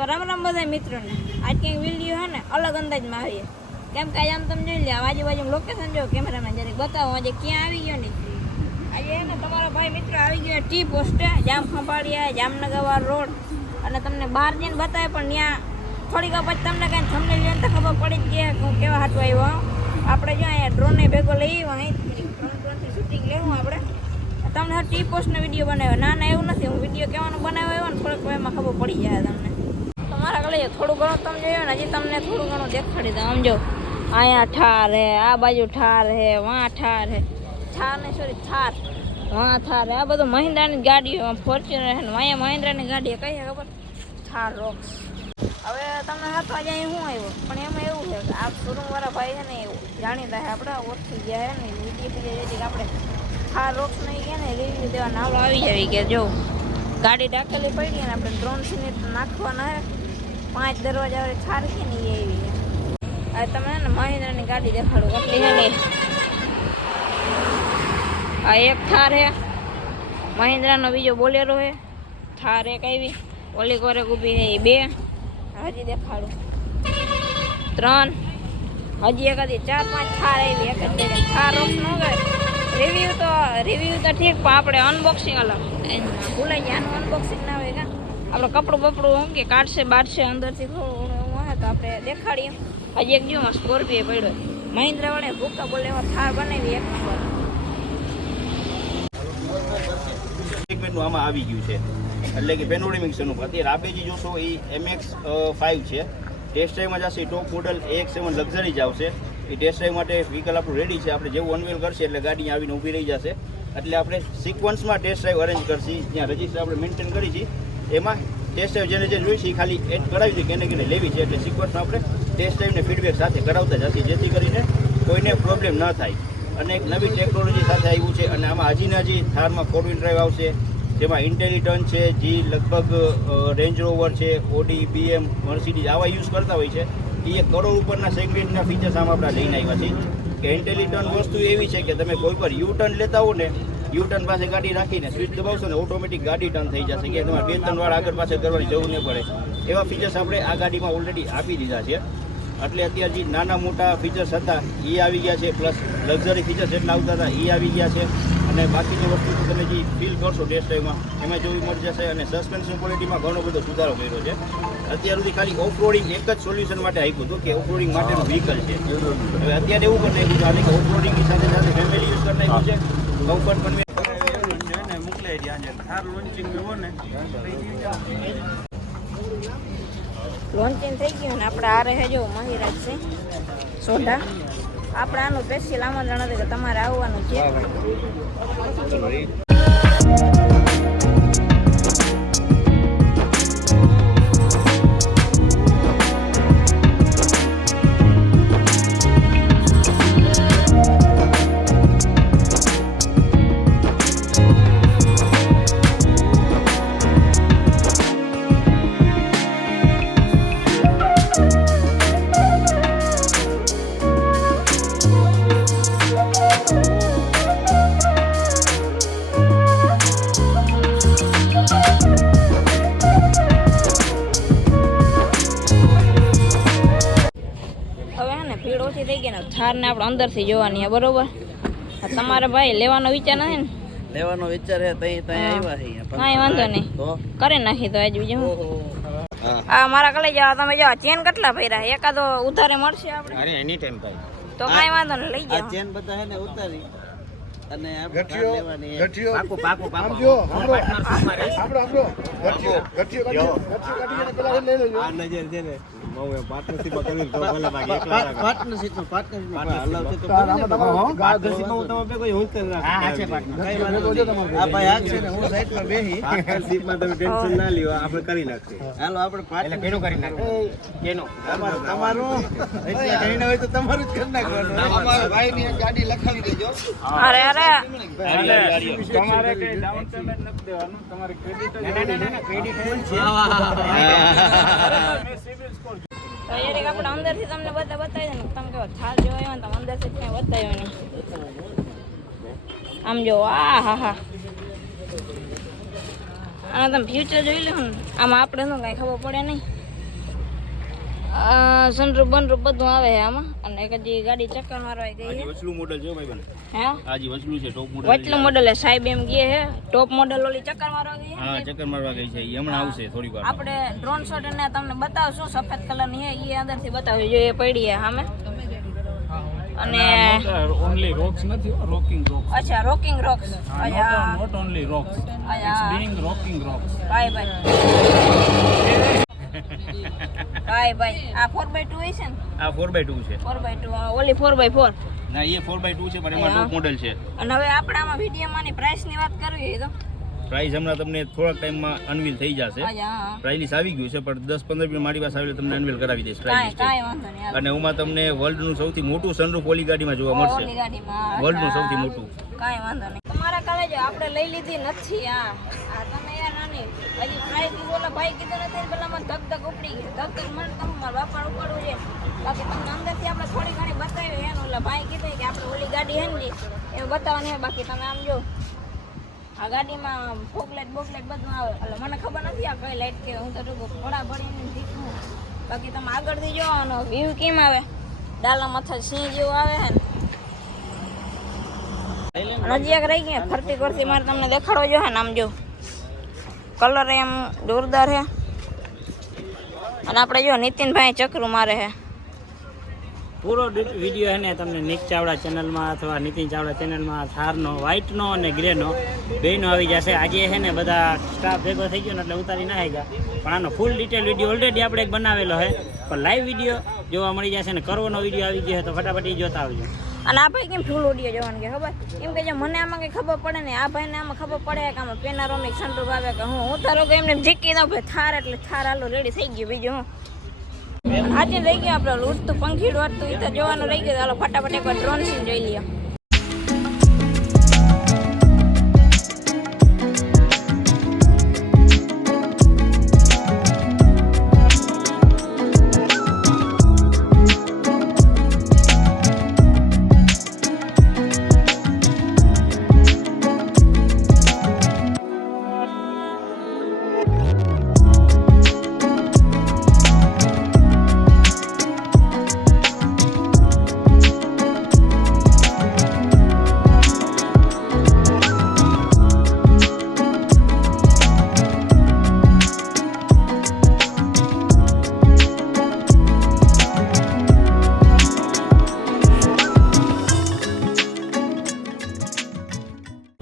તો રામ રામ બધા મિત્રોને આજ કંઈક વિડીયો હે ને અલગ અંદાજમાં આવીએ કેમ કે આજે આમ તમે જોઈ લે આજુબાજુ લોકેશન જો કેમેરામાં જરીક બતાવો આજે ક્યાં આવી ગયો ને આજે ને તમારો ભાઈ મિત્ર આવી ગયો ટી પોસ્ટે જામ ખંભાળિયા જામનગર રોડ અને તમને બહાર જઈને બતાવે પણ ત્યાં થોડીક પછી તમને કાંઈ થંબનેલ જોઈને તો ખબર પડી જ જાય હું કેવા હાટું આવ્યો આપણે જો અહીંયા ડ્રોનને ભેગો લઈ અહીં ડ્રોનથી શૂટિંગ લેવું આપણે તમને ટી પોસ્ટનો વિડીયો બનાવ્યો ના એવું નથી હું વિડીયો કહેવાનો બનાવ્યો ને થોડોક એમાં ખબર પડી જાય તમને તમારા કલે થોડું ઘણું તમે જોયો ને હજી તમને થોડું ઘણું દેખાડી દઉં આમ જો અહીંયા ઠાર હે આ બાજુ ઠાર હે વાં ઠાર હે ઠાર ને સોરી થાર વાં થાર હે આ બધું મહિન્દ્રાની ગાડીઓ ફોર્ચ્યુનર હે ને અહીંયા મહિન્દ્રાની ગાડી કઈ છે ખબર થાર રોક્સ હવે તમને હાથ આજે અહીં શું આવ્યો પણ એમાં એવું છે કે આ શોરૂમવાળા ભાઈ છે ને એવું જાણીતા છે આપણે ઓળખી ગયા છે ને વિડીયો જેથી આપણે થાર રોક્સ નહીં ગયા ને રિવ્યુ દેવા નાવલો આવી જાય કે જો ગાડી ડાકેલી પડી ને આપણે ડ્રોન સીને નાખવાના હે 5 દરવાજા વાળી થાર કે નહીં એવી હવે તમે ને મહિન્દ્રાની ગાડી દેખાડું કેટલી છે ને આ એક થાર હે મહિન્દ્રાનો બીજો બોલેરો હે થાર એક આવી ઓલી કોરે ઊભી છે એ 2 હજી દેખાડું 3 હજી એકાદી 4-5 થાર આવી એક જ થાર રોક્સ ન ગયો રિવ્યુ તો ઠીક પણ આપણે અનબોક્સિંગ અલગ ભૂલાઈ ગયા આનું અનબોક્સિંગ ના હોય કા આપણે કપડું બપડું શું કે કાઢશે બાઢશે અંદરથી થોડું એવું હોય તો આપણે દેખાડીએ હજી એક જો સ્કોર્પિયો પડ્યો મહિન્દ્રા વડે ભૂકા બોલે એમાં થાર બનાવી એક નંબર આમાં આવી ગયું છે એટલે કે પેનોરેમિક સનરૂફ અત્યારે આબેજી જોશો એ MX-5 છે ટેસ્ટ ડ્રાઈવમાં જશે ટોપ મોડલ AX7 લક્ઝરી જ આવશે એ ટેસ્ટ ડ્રાઈવ માટે વ્હીકલ આપણું રેડી છે આપણે જેવું અનવેલ કરશે એટલે ગાડી આવીને ઊભી રહી જશે એટલે આપણે સિક્વન્સમાં ટેસ્ટ ડ્રાઈવ અરેન્જ કરશી જ્યાં રજિસ્ટર આપણે મેન્ટેન કરી છે એમાં ટેસ્ટ ડ્રાઈવ જેને જે જોઈ છે એ ખાલી એડ કરાવી છે કેને કેને લેવી છે એટલે સિક્વન્સમાં આપણે ટેસ્ટ ડ્રાઈવને ફીડબેક સાથે કરાવતા જશે જેથી કરીને કોઈને પ્રોબ્લેમ ન થાય અને એક નવી ટેકનોલોજી સાથે આવ્યું છે અને આમાં હજી થારમાં 4-wheel ડ્રાઈવ આવશે જેમાં ઇન્ટેલિટન છે જે લગભગ રેન્જ રોવર છે ઓડી BM મર્સિડીઝ આવા યુઝ કરતા હોય છે એ 1 કરોડ ઉપરના સેગમેન્ટના ફીચર્સ આમાં આપણે લઈને આવ્યા છીએ કે ઇન્ટેલિટન વસ્તુ એવી છે કે તમે કોઈ પર યુ ટર્ન લેતા હો ને યુ ટર્ન પાસે ગાડી રાખીને સ્વિચ દબાવશો ને ઓટોમેટિક ગાડી ટર્ન થઈ જશે કે તમારે 2-3 વાર આગળ પાછળ કરવાની જરૂર નહીં પડે એવા ફીચર્સ આપણે આ ગાડીમાં ઓલરેડી આપી દીધા છે એટલે અત્યારે જે નાના મોટા ફીચર્સ હતા એ આવી ગયા છે પ્લસ લક્ઝરી ફીચર્સ એટલા આવતા હતા એ આવી ગયા છે અને બાકીની વસ્તુ તો તમે જે ફીલ કરશો ટેસ્ટ ડ્રાઈવમાં એમાં જોવી મળી જશે અને સસ્પેન્શન ક્વોલિટીમાં ઘણો બધો સુધારો કર્યો છે અત્યાર સુધી ખાલી ઓફરોડિંગ એક જ સોલ્યુશન માટે આપ્યું હતું કે ઓફરોડિંગ માટેનું વ્હીકલ છે હવે અત્યારે એવું કરી નાખ્યું છે કે ઓફરોડિંગની સાથે સાથે ફેમિલી યુઝ કરી નાખ્યું છે કમ્ફર્ટ પણ મોકલાઈ રહ્યા થાર લોન્ચિંગ હોય ને લોન્ચિંગ થઈ ગયું ને આપણે આ રહે જો મહિરાજ છે સોઢા આપણે આનું સ્પેશિયલ આમંત્રણ હતું કે તમારે આવવાનું છે ભીડ ઓછી થઈ ગઈ ને થારને આપણે અંદરથી જોવાની બરોબર તમારે ભાઈ લેવાનો વિચાર નથી ને લેવાનો વિચાર હે તઈ આવ્યા છે કાંઈ વાંધો નહીં કરી નાખી તો આજ બીજું આ મારા કલે જાવ તમે જો ચેન કેટલા ભર્યા એકાદો ઉધારે મળશે આપણે અરે એની ટાઈમ ભાઈ તો કાંઈ વાંધો નહીં લઈ જાઓ આ ચેન બધા હે ને ઉતારી અને આપણે લેવાની પાકો આ નજર છે ને પાર્ટનરશિપમાં કરી તો ભલે ભાગે એકલા પાર્ટનરશિપમાં હલાવ છે તો પાર્ટનરશિપમાં હું તમે કોઈ હું કરી રાખો હા છે પાર્ટનર કઈ વાંધો નહીં આ ભાઈ આ છે ને હું સાઈડમાં બેહી પાર્ટનરશિપમાં તમે ટેન્શન ના લ્યો આપણે કરી નાખીએ હાલો આપણે પાર્ટનર કેનો કરી નાખીએ કેનો તમારું એટલે કહીને હોય તો તમારું જ કરી નાખવાનું અમારા ભાઈની એક ગાડી લખાવી દેજો અરે તમારે કઈ ડાઉન પેમેન્ટ નથી દેવાનું તમારે ક્રેડિટ ના ક્રેડિટ ફૂલ છે તો યાર આપણે અંદરથી તમને બતાવી દે ને તમે કહો થાર જોવા આવ્યો ને તમે અંદરથી ક્યાંય બતાવ્યો નહીં આમ જો હા આમાં તમે ફ્યુચર જોઈ લો ને આમાં આપણે શું કાંઈ ખબર પડે નહીં સનરૂફ બનરૂફ બધું આવે છે આમાં અને એક હજી ગાડી ચક્કર મારવા ગઈ છે વચલું મોડલ છે ભાઈ બને હે આજી વચલું છે ટોપ મોડલ વચલું મોડલ છે સાહેબ એમ કહે છે ટોપ મોડલ ઓલી ચક્કર મારવા ગઈ છે હા ચક્કર મારવા ગઈ છે ઈ હમણાં આવશે થોડી વાર આપણે ડ્રોન શોટ એને તમને બતાવશું સફેદ કલરની છે એ અંદરથી બતાવ્યું જો એ પડી છે સામે અને only rocks નથી rocking rocks અચ્છા રોકિંગ રોક્સ અચ્છા not only rocks it's being rocking rocks ભાઈ ભાઈ આ 4x2 હોય છે ને આ 4x2 છે 4x2 ઓલી 4x4 ના એ 4x2 છે પણ એમાં ટોપ મોડલ છે અને હવે આપણે આમાં વિડીયોમાંની પ્રાઇસની વાત કરવી તો પ્રાઇસ હમણાં તમને થોડાક ટાઈમમાં અનવીલ થઈ જશે હા પ્રાઇસ લિસ્ટ આવી ગયું છે પણ 10-15 મિનિટ મારી પાસે આવેલી તમને અનવીલ કરાવી દઈશ પ્રાઇસ કાંઈ વાંધો નહીં અને એમાં તમને વર્લ્ડનું સૌથી મોટું સનરૂફ ઓલી ગાડીમાં જોવા ઓલી મળશે ગાડીમાં વર્લ્ડનું સૌથી મોટું કાંઈ વાંધો નહીં તમારા કાલે જો આપણે લઈ લીધી નથી આ તમે યાર નાની હજી પ્રાઇસ ઓલા ભાઈ કીધું નથી પેલા મને ધક ધક ઉપડી ગઈ ધક ધક મને તો મારા બાપા ઉપાડવું છે બાકી તમને અંદરથી આપણે થોડી ઘણી બતાવી હે ને ઓલા ભાઈ કીધું કે આપણે ઓલી ગાડી હે ને એ બતાવવાની હોય બાકી તમે આમ જો આ ગાડીમાં ફોકલાઇટ બોકલાઇટ બધું આવે એટલે મને ખબર નથી આ કઈ લાઇટ કે હું તો ટૂંકો ફોડા પડીને શીખું બાકી તમે આગળથી જો આનો વ્યૂ કેમ આવે ડાલા માથા સિંહ જેવું આવે હે ને હજી એક રહી ગઈ ફરતી કરતી મારે તમને દેખાડો જો હે ને આમ જો કલર એમ જોરદાર છે અને આપણે જો નીતિનભાઈ ચક્રું મારે છે પૂરો વિડીયો છે ને તમને નિક ચાવડા ચેનલમાં અથવા નીતિન ચાવડા ચેનલમાં થારનો વ્હાઇટનો અને ગ્રેનો બેયનો આવી જશે આજે છે ને બધા સ્ટાફ ભેગો થઈ ગયો ને એટલે ઉતારી ના આવી ગયા પણ આનો ફૂલ ડિટેલ વિડીયો ઓલરેડી આપણે એક બનાવેલો છે પણ લાઈવ વિડીયો જોવા મળી જશે ને કરવાનો વિડીયો આવી ગયો તો ફટાફટ ઈ જોતા આવજો અને આ ભાઈ કેમ ફૂલ ઓડિયો જોવાનું કે ખબર એમ કે જો મને આમાં કંઈ ખબર પડે ને આ ભાઈને આમાં ખબર પડે કે આમાં પેનારોમિક સનરૂફ આવે કે હું તારો કે એમને જીકી દઉં ભાઈ થાર એટલે થાર હાલો રેડી થઈ ગયું બીજું હું આજે રહી ગયું આપણે લૂટતું પંખીડું વાટતું એ તો જોવાનું રહી ગયું હાલો ફટાફટ એકવાર ડ્રોન સીન જોઈ લઈએ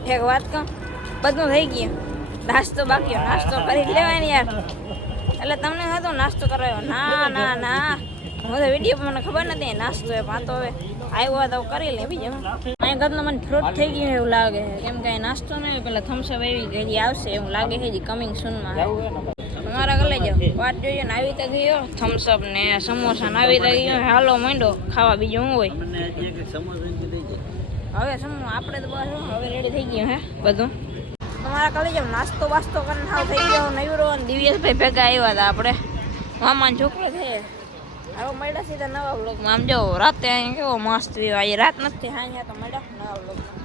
એક વાત કહું બધું થઈ ગયું નાસ્તો બાકી નાસ્તો કરી લેવાય ને યાર એટલે તમને હતો નાસ્તો કરાયો ના ના ના હું તો વિડીયો મને ખબર નથી નાસ્તો એ પાતો હવે આવ્યો તો કરી લે બીજું અહીંયા ઘરનું મને ફ્રૂટ થઈ ગયું એવું લાગે છે કેમ કે નાસ્તો નહીં પેલા થમ્સઅપ એવી ગઈ આવશે એવું લાગે છે હજી કમિંગ સૂનમાં તમારા ઘરે જાઓ વાત જોઈએ ને આવી તો ગયો થમ્સઅપ ને સમોસા ને આવી તો ગયો હાલો માંડો ખાવા બીજું શું હોય હવે આપણે તો બસ હવે રેડી થઈ ગયું હે બધું તમારા કાલે જેમ નાસ્તો વાસ્તો કરીને હાવ થઈ ગયો નવીરો અને દિવ્યેશભાઈ ભેગા આવ્યા હતા આપણે મામા છોકરો છે હવે મળ્યા સીધા નવા બ્લોગમાં આમ જો રાતે અહીંયા કેવો મસ્ત રહ્યો આજે રાત નથી હા અહીંયા તો મળ્યા નવા બ્લોગમાં